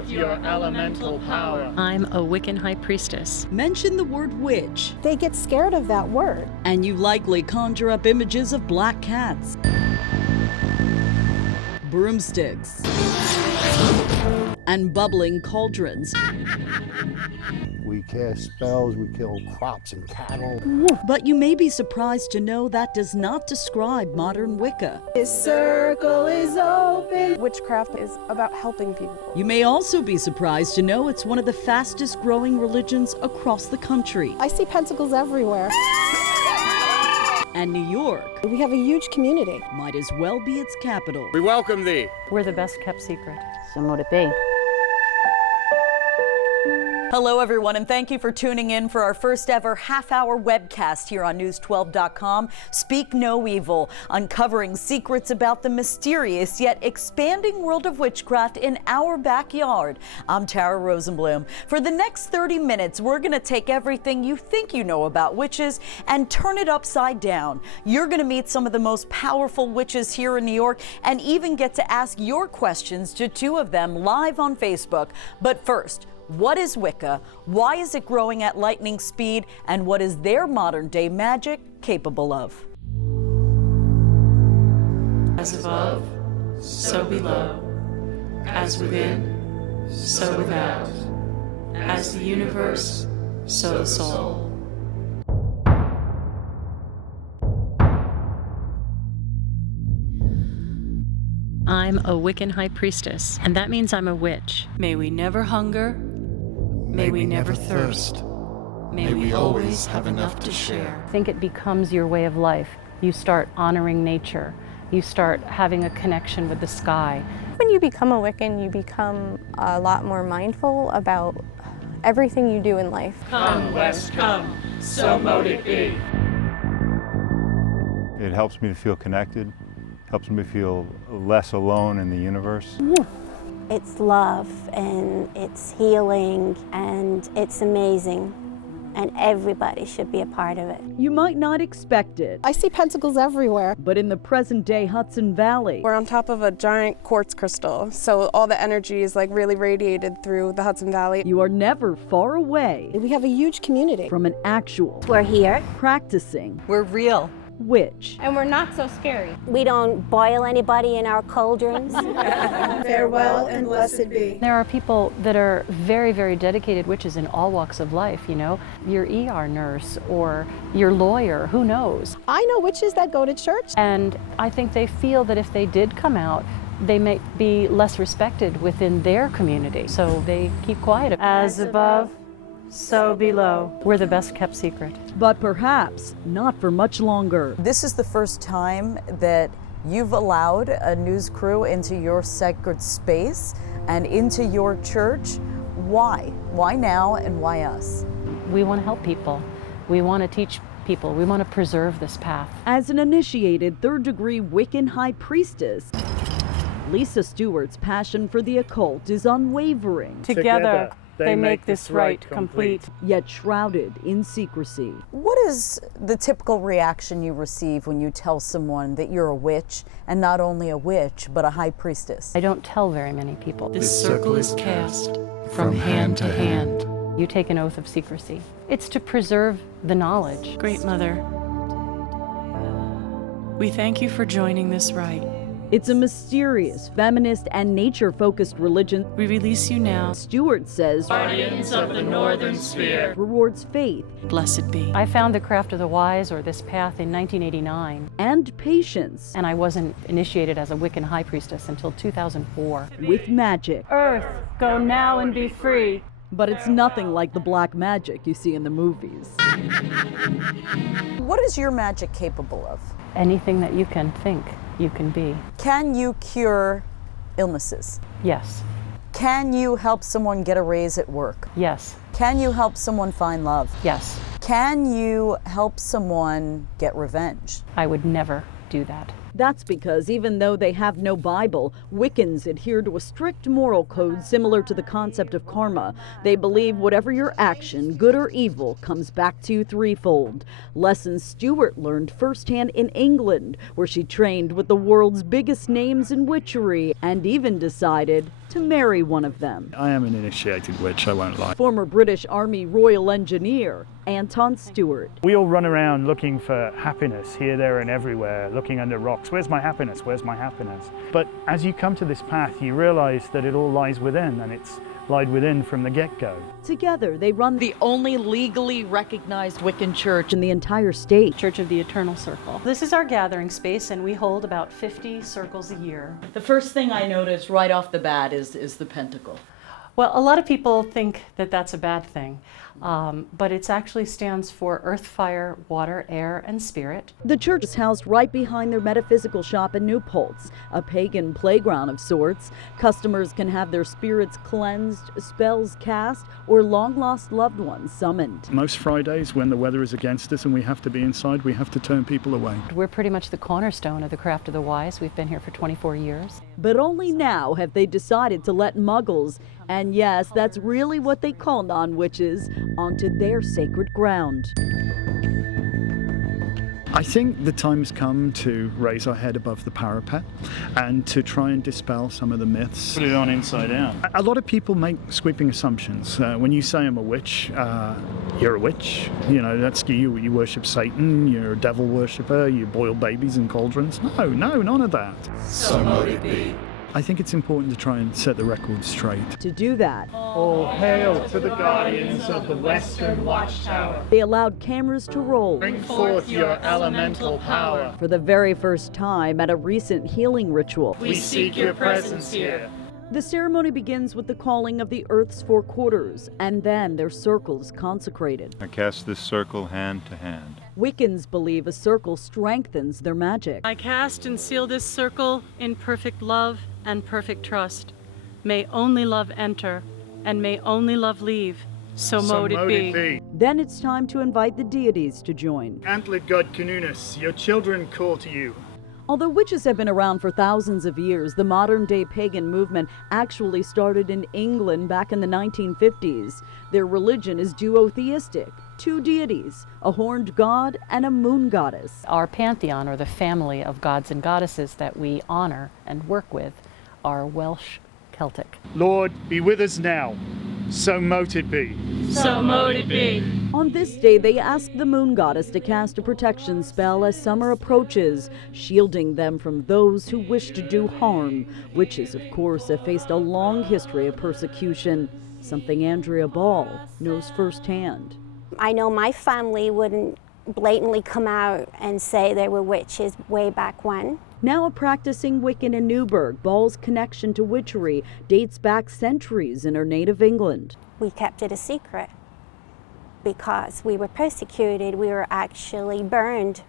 forth your elemental power. I'm a Wiccan high priestess. Mention the word witch, They get scared of that word. and you likely conjure up images of black cats, broomsticks, and bubbling cauldrons. We cast spells, we kill crops and cattle. But you may be surprised to know that does not describe modern Wicca. This circle is open. Witchcraft is about helping people. You may also be surprised to know it's one of the fastest growing religions across the country. I see pentacles everywhere. And New York We have a huge community. might as well be its capital. We welcome thee. We're the best kept secret. So would it be? Hello, everyone, and thank you for tuning in for our first ever half-hour webcast here on News12.com. Speak No Evil, uncovering secrets about the mysterious yet expanding world of witchcraft in our backyard. I'm Tara Rosenblum. For the next 30 minutes, we're going to take everything you think you know about witches and turn it upside down. You're going to meet some of the most powerful witches here in New York and even get to ask your questions to two of them live on Facebook. But first, what is Wicca? Why is it growing at lightning speed? And what is their modern day magic capable of? As above, so below. As within, so without. As the universe, so the soul. I'm a Wiccan high priestess, and that means I'm a witch. May we never hunger. May we never thirst. May we always have enough to share. I think it becomes your way of life. You start honoring nature. You start having a connection with the sky. When you become a Wiccan, you become a lot more mindful about everything you do in life. Come, West, come. So mote it be. It helps me to feel connected, helps me feel less alone in the universe. It's love and it's healing and it's amazing. And everybody should be a part of it. You might not expect it, I see pentacles everywhere. but in the present day Hudson Valley, We're on top of a giant quartz crystal, so all the energy is like really radiated through the Hudson Valley. you are never far away We have a huge community. from an actual, We're here. practicing We're real. witch. And we're not so scary. We don't boil anybody in our cauldrons. Farewell and blessed be. There are people that are very, very dedicated witches in all walks of life, you know. Your ER nurse or your lawyer, who knows? I know witches that go to church. And I think they feel that if they did come out, they may be less respected within their community. So they keep quiet. As above, so below. We're the best kept secret. But perhaps not for much longer. This is the first time that you've allowed a news crew into your sacred space and into your church. Why? Why now and why us? We want to help people. We want to teach people. We want to preserve this path. As an initiated third-degree Wiccan high priestess, Lisa Stewart's passion for the occult is unwavering, Together, they make this rite complete. yet shrouded in secrecy. What is the typical reaction you receive when you tell someone that you're a witch, and not only a witch, but a high priestess? I don't tell very many people. This circle is cast from hand to hand. You take an oath of secrecy. It's to preserve the knowledge. Great Mother, we thank you for joining this rite. It's a mysterious, feminist, and nature-focused religion. We release you now. Stewart says Guardians of the Northern Sphere. rewards faith Blessed be. I found the Craft of the Wise, or this path, in 1989, and patience and I wasn't initiated as a Wiccan high priestess until 2004. with magic. Earth, go now and be free. But it's nothing like the black magic you see in the movies. What is your magic capable of? Anything that you can think, you can be. Can you cure illnesses? Yes, Can you help someone get a raise at work? yes, Can you help someone find love? yes. Can you help someone get revenge? I would never do that. That's because even though they have no Bible, Wiccans adhere to a strict moral code similar to the concept of karma. They believe whatever your action, good or evil, comes back to you threefold. Lessons Stewart learned firsthand in England, where she trained with the world's biggest names in witchery and even decided to marry one of them. I am an initiated witch, I won't lie. Former British Army Royal Engineer Anton Stewart. We all run around looking for happiness here, there and everywhere, looking under rocks. Where's my happiness? Where's my happiness? But as you come to this path, you realize that it all lies within, and it's lied within from the get-go. Together, they run the only legally recognized Wiccan church in the entire state. Church of the Eternal Circle. This is our gathering space, and we hold about 50 circles a year. The first thing I noticed right off the bat is the pentacle. Well, a lot of people think that that's a bad thing, but it actually stands for earth, fire, water, air, and spirit. The church is housed right behind their metaphysical shop in New Paltz, a pagan playground of sorts. Customers can have their spirits cleansed, spells cast, or long-lost loved ones summoned. Most Fridays, when the weather is against us and we have to be inside, we have to turn people away. We're pretty much the cornerstone of the Craft of the Wise. We've been here for 24 years. But only now have they decided to let muggles, and yes, that's really what they call non-witches, onto their sacred ground. I think the time has come to raise our head above the parapet and to try and dispel some of the myths. Put it on inside out. A lot of people make sweeping assumptions. When you say I'm a witch, you're a witch. You know, that's you worship Satan, you're a devil worshipper, you boil babies in cauldrons. No, none of that. So mote it be. I think it's important to try and set the record straight. To do that, All hail to the guardians of the Western Watchtower. they allowed cameras to roll. Bring forth your elemental power. For the very first time at a recent healing ritual. We seek your presence here. The ceremony begins with the calling of the Earth's four quarters, and then their circles consecrated. I cast this circle hand to hand. Wiccans believe a circle strengthens their magic. I cast and seal this circle in perfect love and perfect trust. May only love enter, and may only love leave. So mote it be. Then it's time to invite the deities to join. Antlered God Canunus, your children call to you. Although witches have been around for thousands of years, the modern-day pagan movement actually started in England back in the 1950s. Their religion is duotheistic, two deities, a horned god and a moon goddess. Our pantheon, or the family of gods and goddesses that we honor and work with, are Welsh Celtic. Lord, be with us now. So mote it be. So mote it be. On this day, they ask the moon goddess to cast a protection spell as summer approaches, shielding them from those who wish to do harm. Witches, of course, have faced a long history of persecution, something Andrea Ball knows firsthand. I know my family wouldn't blatantly come out and say they were witches way back when. Now a practicing Wiccan in Newburgh, Ball's connection to witchery dates back centuries in her native England. We kept it a secret because we were persecuted. We were actually burned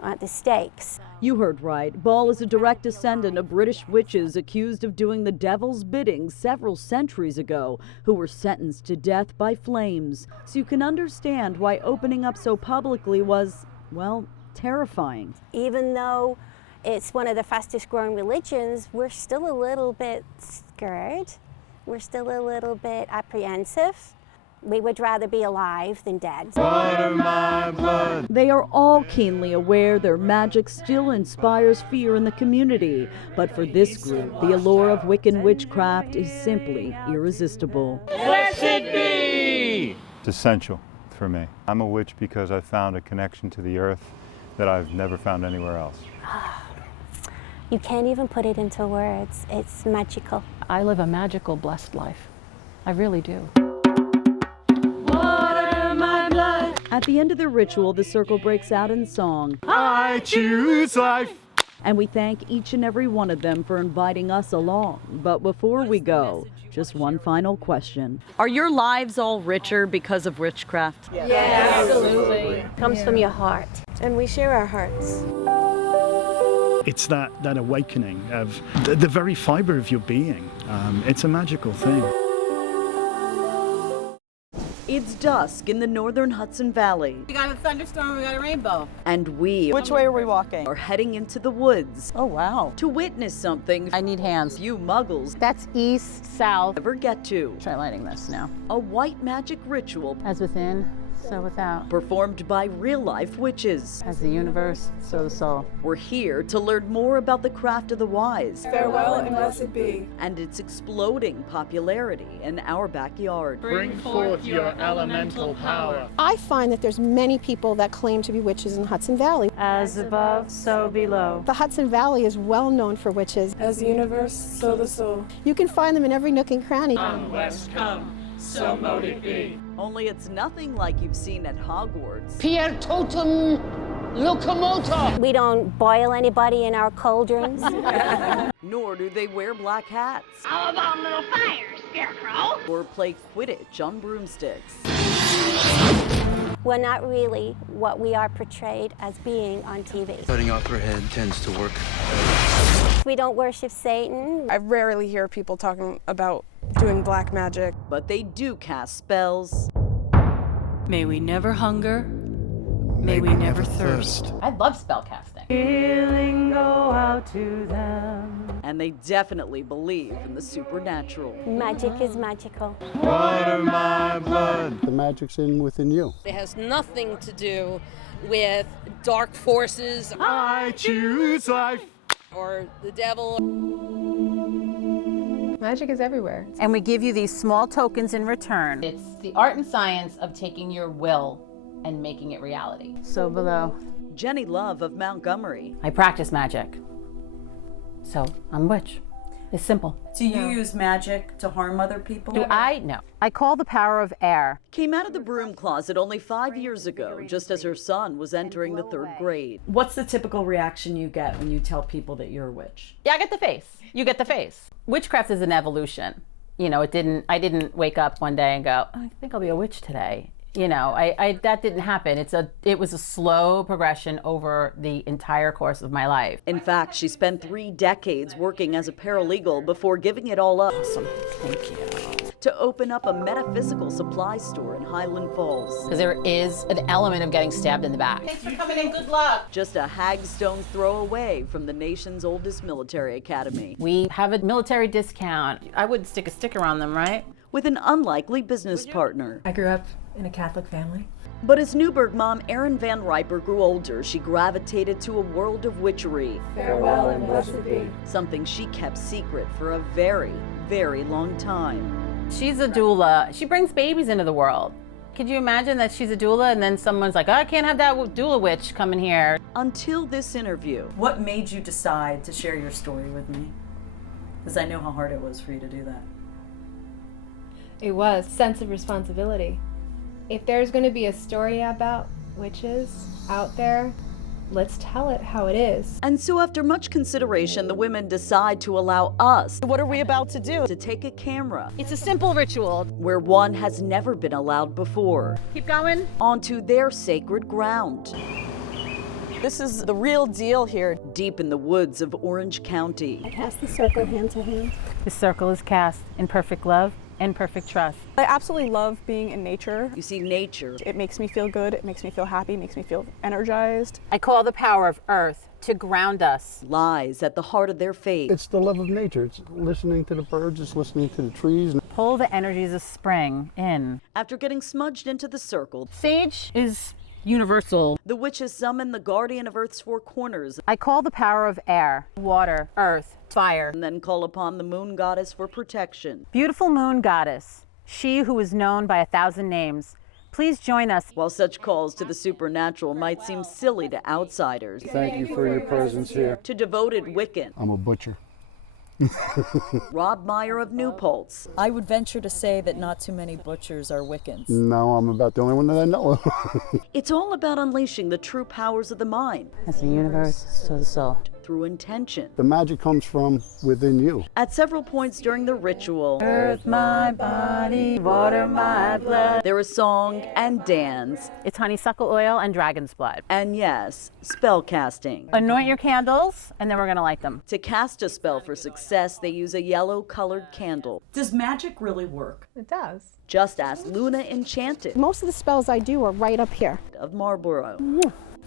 at the stakes. You heard right. Ball is a direct descendant of British witches accused of doing the devil's bidding several centuries ago, who were sentenced to death by flames. So you can understand why opening up so publicly was, well, terrifying. Even though it's one of the fastest growing religions, we're still a little bit scared. We're still a little bit apprehensive. We would rather be alive than dead. Water my blood. They are all keenly aware their magic still inspires fear in the community. But for this group, the allure of Wiccan witchcraft is simply irresistible. Blessed be! It's essential for me. I'm a witch because I found a connection to the earth that I've never found anywhere else. You can't even put it into words. It's magical. I live a magical, blessed life. I really do. Water my blood. At the end of the ritual, the circle breaks out in song. I choose life. And we thank each and every one of them for inviting us along. But before we go, just one final question. Are your lives all richer because of witchcraft? Yes, absolutely. It comes from your heart. And we share our hearts. It's that awakening of the very fiber of your being. It's a magical thing. It's dusk in the northern Hudson Valley. We got a thunderstorm, we got a rainbow. And we Which way are we walking? are heading into the woods. Oh, wow. To witness something I need hands. few muggles That's east, south. ever get to. Try lighting this now. A white magic ritual As within, so without. performed by real-life witches. As the universe, so the soul. We're here to learn more about the craft of the wise Farewell and blessed be. and its exploding popularity in our backyard. Bring forth your elemental power. I find that there's many people that claim to be witches in Hudson Valley. As above, so below. The Hudson Valley is well known for witches. As the universe, so the soul. You can find them in every nook and cranny. West come, so mote it be. Only it's nothing like you've seen at Hogwarts. Pier totem locomotor. We don't boil anybody in our cauldrons. Nor do they wear black hats. How about a little fire, Scarecrow? Or play Quidditch on broomsticks. We're not really what we are portrayed as being on TV. Cutting off her head tends to work. We don't worship Satan. I rarely hear people talking about doing black magic. But they do cast spells. May we never hunger. May we never thirst. I love spellcasting. Healing go out to them. And they definitely believe in the supernatural. Magic is magical. Water my blood. The magic's within you. It has nothing to do with dark forces I choose life. or the devil. Magic is everywhere. And we give you these small tokens in return. It's the art and science of taking your will and making it reality. So below. Jenny Love of Montgomery. I practice magic. So I'm a witch. It's simple. Do you use magic to harm other people? Do I? No. I call the power of air. Came out of the broom closet only 5 years ago, just as her son was entering the 3rd grade. What's the typical reaction you get when you tell people that you're a witch? Yeah, I get the face. You get the face. Witchcraft is an evolution. You know, I didn't wake up one day and go, I think I'll be a witch today. You know, that didn't happen. It was a slow progression over the entire course of my life. In fact, she spent 3 decades working as a paralegal before giving it all up. Awesome. Thank you. To open up a metaphysical supply store in Highland Falls. Because there is an element of getting stabbed in the back. Thanks for coming in. Good luck. Just a hagstone's throw away from the nation's oldest military academy. We have a military discount. I wouldn't stick a sticker on them, right? With an unlikely business partner. I grew up in a Catholic family. But as Newburgh mom Erin Van Riper grew older, she gravitated to a world of witchery. Farewell and blessed be. Something she kept secret for a very, very long time. She's a doula. She brings babies into the world. Could you imagine that she's a doula and then someone's like, oh, I can't have that doula witch coming here? Until this interview. What made you decide to share your story with me? Because I know how hard it was for you to do that. It was sense of responsibility. If there's going to be a story about witches out there, let's tell it how it is. And so after much consideration, the women decide to allow us. What are we about to do? To take a camera. It's a simple ritual. Where one has never been allowed before. Keep going. Onto their sacred ground. This is the real deal here. Deep in the woods of Orange County. Cast the circle hand to hand. The circle is cast in perfect love and perfect trust. I absolutely love being in nature. You see, nature. It makes me feel good, it makes me feel happy, it makes me feel energized. I call the power of earth to ground us. Lies at the heart of their faith. It's the love of nature. It's listening to the birds, it's listening to the trees. Pull the energies of spring in. After getting smudged into the circle, Sage is universal. the witches summon the guardian of Earth's 4 corners. I call the power of air, water, earth, fire. And then call upon the moon goddess for protection. Beautiful moon goddess, she who is known by 1,000 names, please join us. While such calls to the supernatural might seem silly to outsiders. Thank you for your presence here. To devoted Wiccan. I'm a butcher. Rob Meyer of New Paltz. I would venture to say that not too many butchers are Wiccans. No, I'm about the only one that I know of. It's all about unleashing the true powers of the mind. As the universe, so the soul. through intention. The magic comes from within you. At several points during the ritual, Earth my body, water my blood. there is song and dance. It's honeysuckle oil and dragon's blood. And yes, spell casting. Anoint your candles, and then we're gonna light them. To cast a spell for success, they use a yellow-colored candle. Does magic really work? It does. Just ask Luna Enchanted Most of the spells I do are right up here. of Marlborough.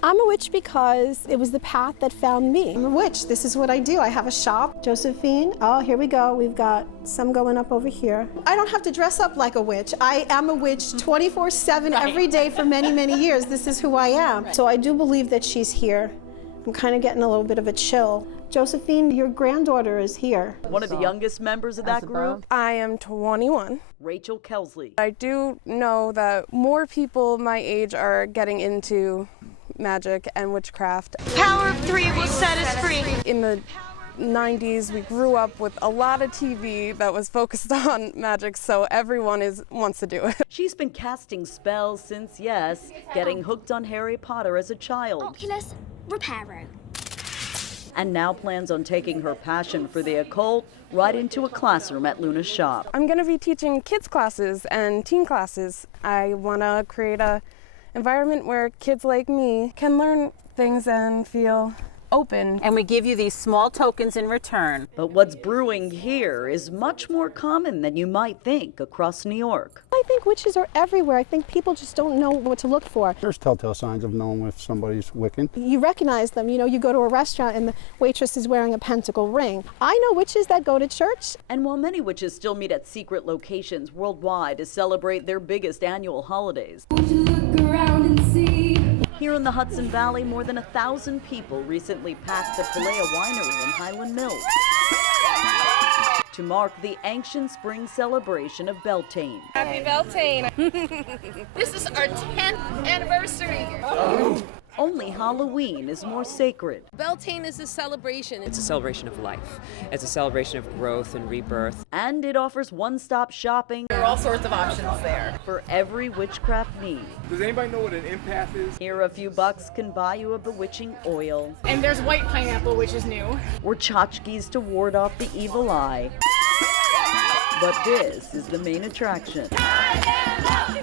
I'm a witch because it was the path that found me. I'm a witch. This is what I do. I have a shop. Josephine, oh, here we go. We've got some going up over here. I don't have to dress up like a witch. I am a witch 24/7 every day for many, many years. This is who I am. So I do believe that she's here. I'm kind of getting a little bit of a chill. Josephine, your granddaughter is here. One of the youngest members of that group, I am 21. Rachel Kelsley. I do know that more people my age are getting into magic and witchcraft. Power of 3 will set us free. In the 90s, we grew up with a lot of TV that was focused on magic, so everyone wants to do it. She's been casting spells since, yes, getting hooked on Harry Potter as a child. Oculus Reparo. And now plans on taking her passion for the occult right into a classroom at Luna's shop. I'm going to be teaching kids classes and teen classes. I want to create a environment where kids like me can learn things and feel open. And we give you these small tokens in return. But what's brewing here is much more common than you might think across New York. I think witches are everywhere. I think people just don't know what to look for. There's telltale signs of knowing if somebody's Wiccan. You recognize them. You know, you go to a restaurant and the waitress is wearing a pentacle ring. I know witches that go to church. And while many witches still meet at secret locations worldwide to celebrate their biggest annual holidays, here in the Hudson Valley, more than 1,000 people recently packed the Palea Winery in Highland Mills to mark the ancient spring celebration of Beltane. Happy Beltane! This is our 10th anniversary. Only Halloween is more sacred. Beltane is a celebration. It's a celebration of life. It's a celebration of growth and rebirth. And it offers one-stop shopping. There are all sorts of options there. For every witchcraft need. Does anybody know what an empath is? Here, a few bucks can buy you a bewitching oil. And there's white pineapple, which is new. Or tchotchkes to ward off the evil eye. But this is the main attraction.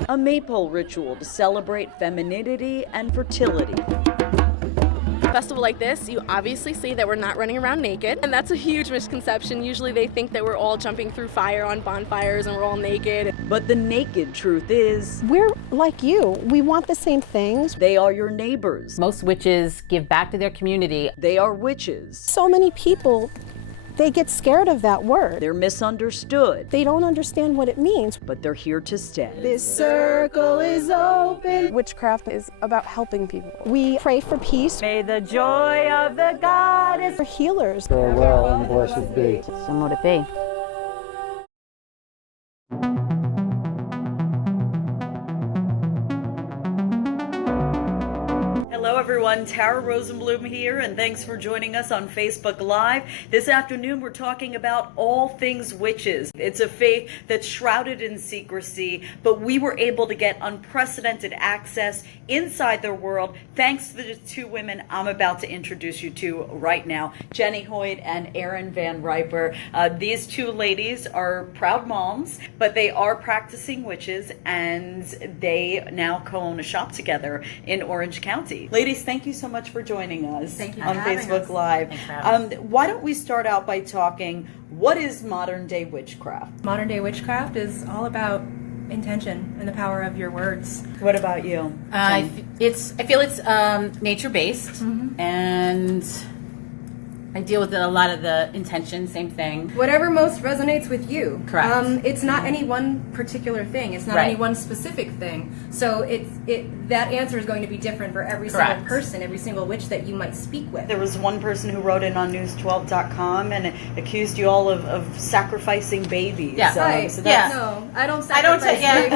A maypole ritual to celebrate femininity and fertility. A festival like this, you obviously see that we're not running around naked, and that's a huge misconception. Usually they think that we're all jumping through fire on bonfires and we're all naked. But the naked truth is, we're like you. We want the same things. They are your neighbors. Most witches give back to their community. They are witches. So many people, they get scared of that word. They're misunderstood. They don't understand what it means. But they're here to stay. This circle is open. Witchcraft is about helping people. We pray for peace. May the joy of the goddess. We're healers. Farewell and blessed be. So mote it be. Hello everyone, Tara Rosenblum here, and thanks for joining us on Facebook Live. This afternoon we're talking about all things witches. It's a faith that's shrouded in secrecy, but we were able to get unprecedented access inside their world thanks to the two women I'm about to introduce you to right now, Jenny Hoyt and Erin Van Riper. These two ladies are proud moms, but they are practicing witches, and they now co-own a shop together in Orange County. Ladies, thank you so much for joining us on Facebook Live. Why don't we start out by talking, what is modern day witchcraft? Modern day witchcraft is all about intention and the power of your words. What about you? I feel it's nature based, and I deal with a lot of the intention, same thing. Whatever most resonates with you. Correct. It's not any one particular thing. It's not any one specific thing. So that answer is going to be different for every single person, every single witch that you might speak with. There was one person who wrote in on News12.com and accused you all of sacrificing babies. Yeah. So No, I don't sacrifice babies.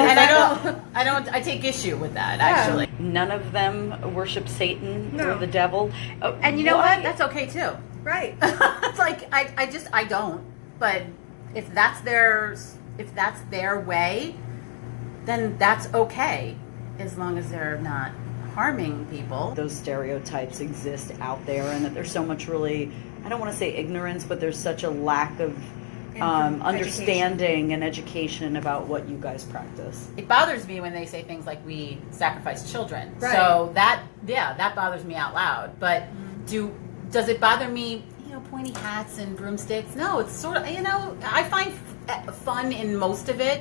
And I take issue with that, actually. None of them worship Satan or the devil. And you know what? That's okay too. Right. It's like I don't. But if that's their way, then that's okay, as long as they're not harming people. Those stereotypes exist out there, and that there's so much really, I don't want to say ignorance, but there's such a lack of understanding and education about what you guys practice. It bothers me when they say things like we sacrifice children. Right. So that bothers me out loud. But does it bother me, pointy hats and broomsticks? No, it's sort of, I find fun in most of it.